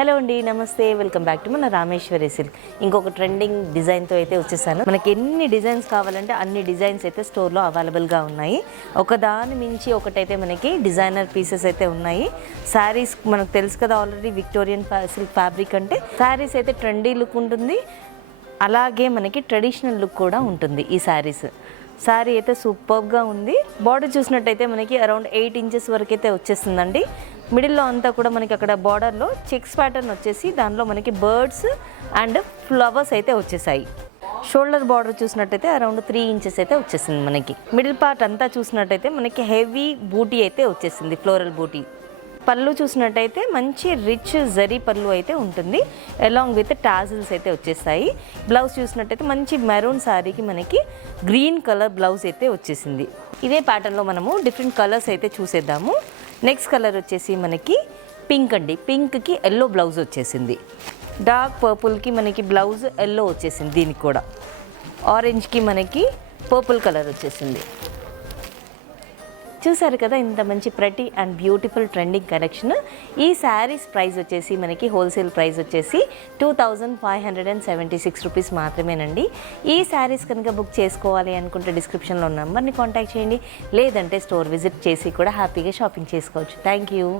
Hello అండి, నమస్తే. Welcome back to మన రామేశ్వరి సిల్క్. ఇంకొక ట్రెండింగ్ డిజైన్తో అయితే వచ్చేసాను. మనకి ఎన్ని డిజైన్స్ కావాలంటే అన్ని డిజైన్స్ అయితే స్టోర్లో అవైలబుల్గా ఉన్నాయి. ఒకదాని మించి ఒకటైతే మనకి డిజైనర్ పీసెస్ అయితే ఉన్నాయి. శారీస్ మనకు తెలుసు కదా, ఆల్రెడీ విక్టోరియన్ సిల్క్ ఫ్యాబ్రిక్ అంటే శారీస్ అయితే ట్రెండీ లుక్ ఉంటుంది, అలాగే మనకి ట్రెడిషనల్ లుక్ కూడా ఉంటుంది. ఈ శారీ అయితే సూపర్గా ఉంది. బార్డర్ చూసినట్టయితే మనకి అరౌండ్ 8 ఇంచెస్ వరకు అయితే వచ్చేస్తుందండి. మిడిల్లో అంతా కూడా మనకి అక్కడ బార్డర్లో చెక్స్ ప్యాటర్న్ వచ్చేసి దానిలో మనకి బర్డ్స్ అండ్ ఫ్లవర్స్ అయితే వచ్చేసాయి. షోల్డర్ బార్డర్ చూసినట్టయితే అరౌండ్ 3 ఇంచెస్ అయితే వచ్చేసింది. మనకి మిడిల్ పార్ట్ అంతా చూసినట్టయితే మనకి హెవీ బూటీ అయితే వచ్చేసింది, ఫ్లోరల్ బూటీ. పళ్ళు చూసినట్టయితే మంచి రిచ్ జరీ పళ్ళు అయితే ఉంటుంది, అలాంగ్ విత్ టాజిల్స్ అయితే వచ్చేసాయి. బ్లౌజ్ చూసినట్టయితే మంచి మెరూన్ శారీకి మనకి గ్రీన్ కలర్ బ్లౌజ్ అయితే వచ్చేసింది. ఇదే ప్యాటర్న్లో మనము డిఫరెంట్ కలర్స్ అయితే చూసేద్దాము. నెక్స్ట్ కలర్ వచ్చేసి మనకి పింక్ అండి. పింక్కి ఎల్లో బ్లౌజ్ వచ్చేసింది. డార్క్ పర్పుల్కి మనకి బ్లౌజ్ ఎల్లో వచ్చేసింది. దీనికి కూడా ఆరెంజ్కి మనకి పర్పుల్ కలర్ వచ్చేసింది. చూసారు కదా, ఇంత మంచి ప్రతి అండ్ బ్యూటిఫుల్ ట్రెండింగ్ కలెక్షన్. ఈ శారీస్ ప్రైస్ వచ్చేసి మనకి హోల్సేల్ ప్రైస్ వచ్చేసి 2576 రూపీస్ మాత్రమేనండి. ఈ శారీస్ కనుక బుక్ చేసుకోవాలి అనుకుంటే డిస్క్రిప్షన్లో నెంబర్ని కాంటాక్ట్ చేయండి, లేదంటే స్టోర్ విజిట్ చేసి కూడా హ్యాపీగా షాపింగ్ చేసుకోవచ్చు. Thank you.